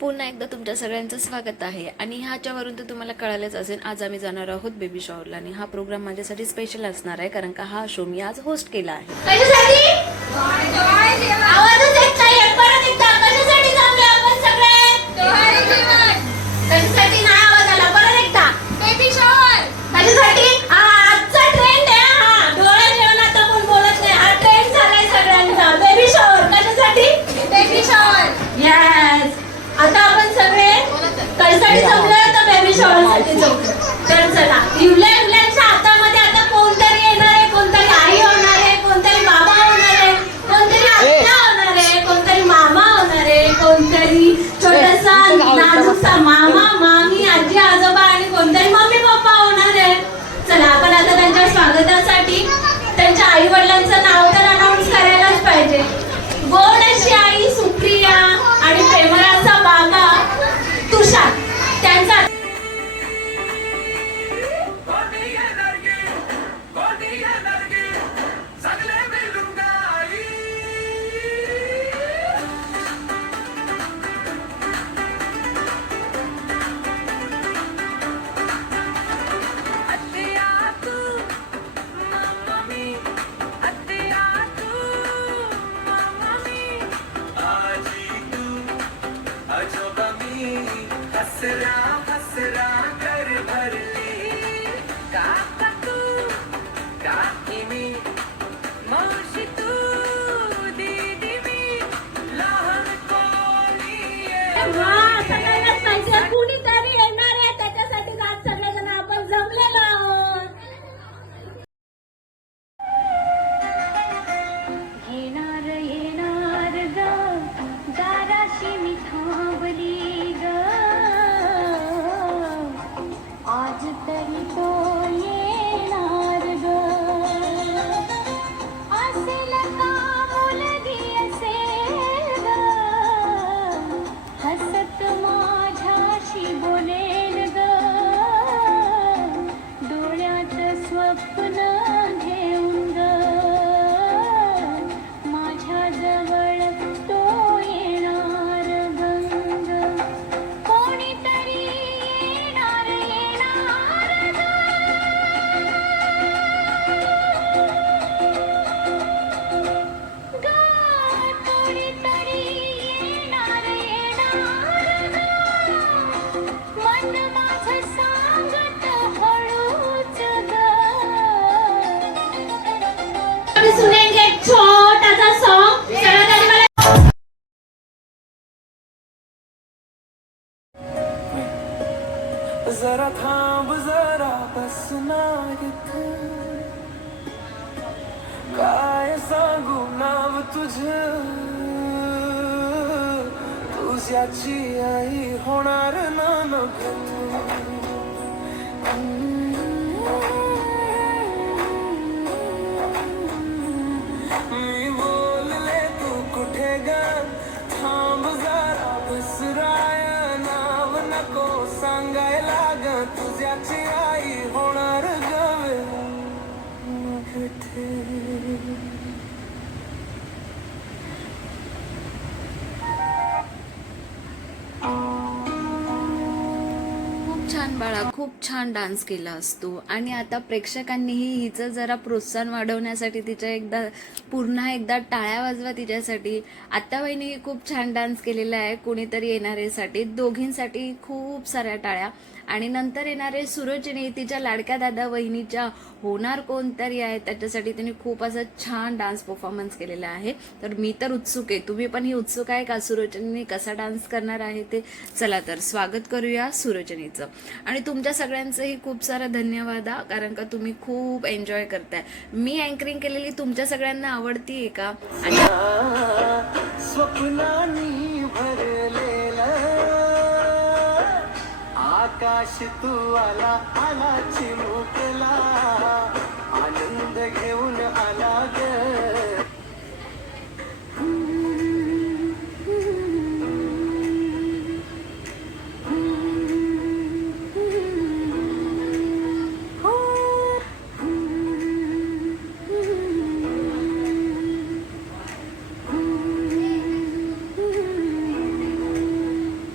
पुन्हा एकदा तुमच्या सगळ्यांचं स्वागत आहे आणि ह्याच्यावरून तर तुम्हाला कळालंच असेल, आज आम्ही जाणार आहोत बेबी शॉवरला आणि हा प्रोग्राम माझ्यासाठी स्पेशल असणार आहे कारण का हा शो मी आज होस्ट केला आहे. आवाजच येत नाही, परत एकदा कशासाठी जमले आपण सगळे? कशासाठी नाही आवाज आला? परत एकदा बेबी शॉवर कशासाठी? आजचा ट्रेंड आहे. हा डोळा जेवणात आपण बोलत नाही, हा ट्रेंड झालाय सगळ्यांचा. बेबी शॉवर कशासाठी? Baby shower. यस. आता आपण सगळे कशासाठी जमलोय? तर बेबी शॉवर साठी जमलो. तर चला, इवल्यांच्या हातामध्ये आता कोणतरी येणार आहे, कोणतरी आई होणार आहे, कोणतरी बाबा होणार आहे, कोणतरी आत्या होणार आहे, कोणतरी मामा होणार आहे, कोणतरी छोटासा नाजूकसा मामा मामी आजी आजोबा आणि कोणतरी मम्मी पप्पा होणार आहे. चला, आपण आता त्यांच्या स्वागतासाठी त्यांच्या आई वडिलांचं नाव तर अनाउन्स करायलाच पाहिजे. गोड अशी आई सुप्रिया आणि प्रेमळ असा बाबा तुषार. त्यांचा हसरा हसरा कर भरली काका तू काकी मी मावशी तू दीदी मी लहान कोणी सगळ्यांनाच माहिती आहे कुणीतरी येणार आहे, त्याच्यासाठी आज सगळेजण आपण जमलेलो आहोत. येणार येणार ग दाराशी मी थांबली ग आज तरी तो येणार ग असेल का मुलगी असेल ग हसत माझ्याशी बोलेल ग डोळ्यात स्वप्न घेऊन ग माझ्या जवळ तो येणार गंग कोणीतरी येणार येणार ग कोणीतरी येणार येणार ग मन माझं सांगत हळूच ग आम्ही सुनेंगे एक छोटासा सॉन्ग. चला तरी मला जरा थांब जरा बस ना इथं काय सांगू नाव तुझं तुझ्याची आई होणार ना नको मी बोलले तू कुठे ग थांब जरा बस राय नाव नको सांगायला ग तुझ्याची आई होणार गवे कुठे खूप छान बाळा, खूप छान डान्स केला असतो आणि आता प्रेक्षकांनीही हिचं जरा प्रोत्साहन वाढवण्यासाठी पुन्हा एकदा टाळ्या वाजवा तिच्यासाठी. आत्या वहिनीही खूप छान डान्स केलेला आहे कोणीतरी येणारेसाठी. दोघींसाठी खूप साऱ्या टाळ्या. आणि नंतर येणारे सुरोचिनी, तिच्या लाडक्या दादा वहिनीच्या होणार कोणतरी आहे, त्याच्यासाठी तिने खूप असं छान डान्स परफॉर्मन्स केलेला आहे. तर मी तर उत्सुक आहे, तुम्ही पण ही उत्सुक आहे का सुरोचिनी कसा डान्स करणार आहे ते? चला तर स्वागत करूया सुरोचिनीचं. आणि तुमच्या सगळ्यांचंही खूप सारं धन्यवाद कारण का तुम्ही खूप एन्जॉय करताय. मी अँकरिंग केलेली तुमच्या सगळ्यांना आवडतीये का? आणि स्वप्नांनी भरलेलं आकाश तू आला आला चिमुकला आनंद घेऊन आला ग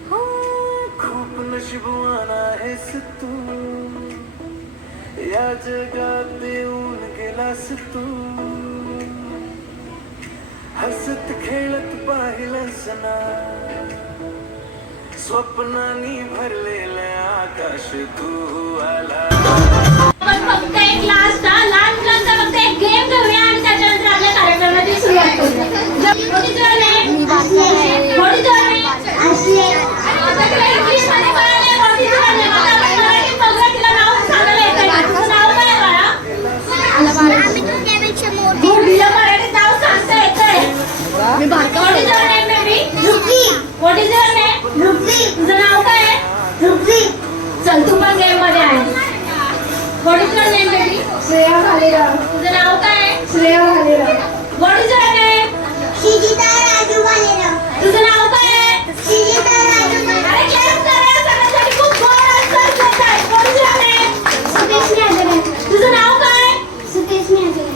हो खुशबुआना आहेस तू, या जगात येऊन गेलास तू, हसत खेळत पाहिलंस ना, स्वप्नांनी भरलेलं आकाश तू आला. आपण फक्त एक लास्ट लहान मुलांचा फक्त एक गेम घेऊया आणि त्याच्यानंतर आपल्या कार्यक्रमाची सुरुवात करूया. कोणी जोडले? कोणी जोडले? आता तुला इंग्लिशमध्ये कळालंय, कोणी जोडले? आता आपण मराठीत बघूया, तिला नाव सांगायला येतंय का? तुझं नाव काय आहे बाळा? तुला मराठीत नाव सांगता येतंय? कोणी जोडले बेबी? कोणी जोडले? तुझं नाव काय आहे? चल तू पण गेम मध्ये आहे. What is your name, baby? Shreya Bhalerao. तुझं नाव काय आहे? Shreya Bhalerao. What is your name? Sreejita Raju Bhalerao. तुझं नाव काय आहे? श्रीजिता राजू भालेराव. अरे clap करा, सगळ्यांसाठी खूप गोड answers देत आहेत. What is your name? Sukesh न्याजरे. तुझं नाव काय? Sukesh न्याजरे.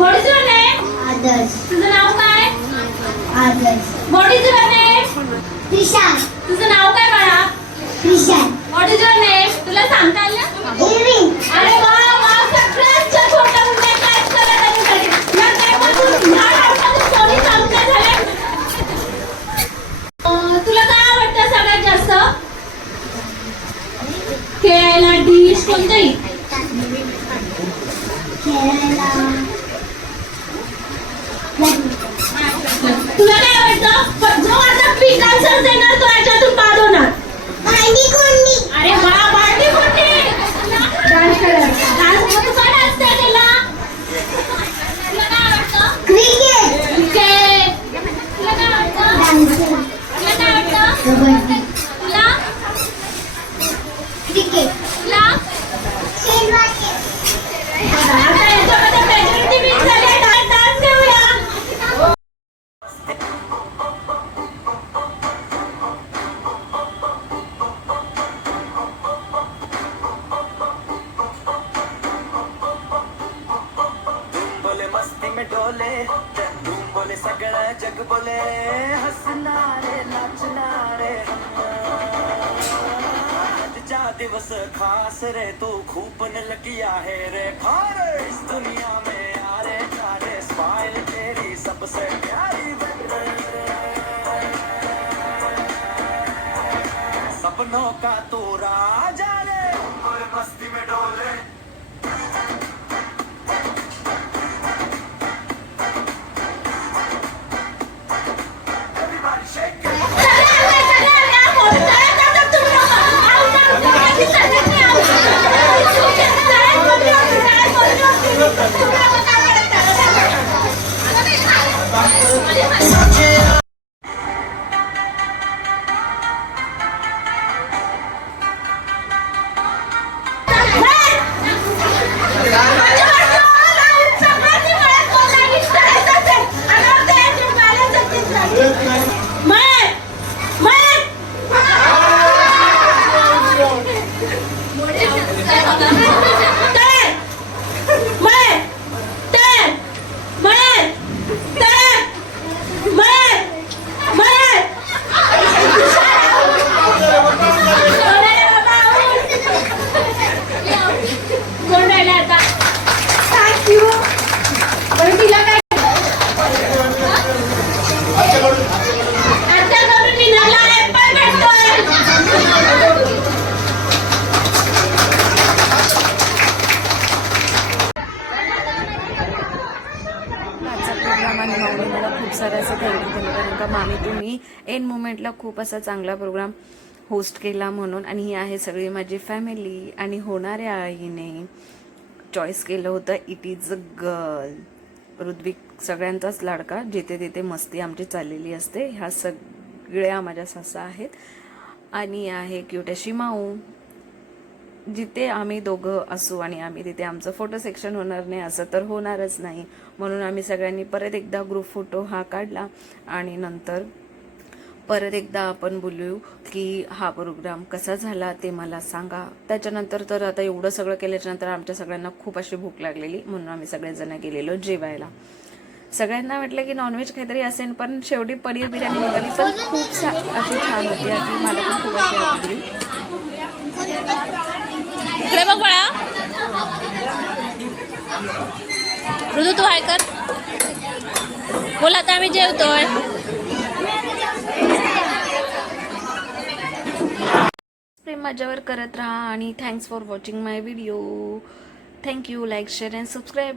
What is your name? आदर्श. तुझं नाव काय? आदर्श. What is your name? क्रिशान. तुझं नाव काय बाळा? क्रिशान. What is your name? तुला सांगता आलं? इरविन. अरे वा वा, सगळ्यांच्या छोट्या मुलं clap करा त्यांच्यासाठी. या गेममधून ह्या राऊंडमधून कोणी आउट नाही झाले. तुला काय आवडतं सगळ्यात जास्त? खेळायला डिश कोणतंही? खेळायला तुला काय आवडतं? पण जो आता क्विक आन्सर देणार तो याच्यातून बाद होणार. भांडी कोंडी. अरे वा, भांडी कोणती? डान्स करायला. डान्स तू काय डान्स नाही केला? तुला काय आवडतं? क्रिकेट. क्रिकेट. तुला काय आवडतं? डान्स. तुला काय आवडतं? कबड्डी. तुला? क्रिकेट. तुला? आता याच्यामध्ये majority mix झाली आहे. डान्स घेऊया. तुम बोले मस्ती में डोले, तुम बोले सगळं जग बोले, हसणारे नाचणारे आजचा दिवस खास रे, तू खूप लकी आहे रे, खारे इस दुनिया में यारे तारे, स्माइल तेरी सबसे प्यारी बन रे, सपनों का तू राजा रे, तुम बोले मस्ती में डोले. Everybody shake it. सारं असं थँक्यू केलं, कारण का मामी तुम्ही एन मोमेंटला खूप असा चांगला प्रोग्राम होस्ट केला म्हणून. आणि ही आहे सगळी माझी फॅमिली. आणि होणाऱ्या आईने चॉईस केलं होतं it is a girl. Ritwik सगळ्यांचाच लाडका, जिथे तिथे मस्ती आमची चाललेली असते. ह्या सगळ्या माझ्या सासा आहेत. आणि आहे क्यूट अशी माऊ. जिथे आम्ही दोघं असू आणि आम्ही तिथे आमचं फोटो सेक्शन होणार नाही असं तर होणारच नाही, म्हणून आम्ही सगळ्यांनी परत एकदा ग्रुप फोटो हा काढला. आणि नंतर परत एकदा आपण बोलू की हा प्रोग्राम कसा झाला ते मला सांगा. त्याच्यानंतर तर आता एवढं सगळं केल्याच्यानंतर आमच्या सगळ्यांना खूप अशी भूक लागलेली, म्हणून आम्ही सगळेजण गेलेलो जेवायला. सगळ्यांना वाटलं की नॉनव्हेज काहीतरी असेल, पण शेवटी पनीर बिर्याणी निघाली, पण खूप अशी छान होती आणि मला पण खूप अशी आवडली. इकडे बघ बाळा. ऋतू तू हाय कर. बोल आता आम्ही जेवतोय. प्रेम माझ्यावर करत राहा आणि thanks for watching my video. Thank you. Like share and subscribe.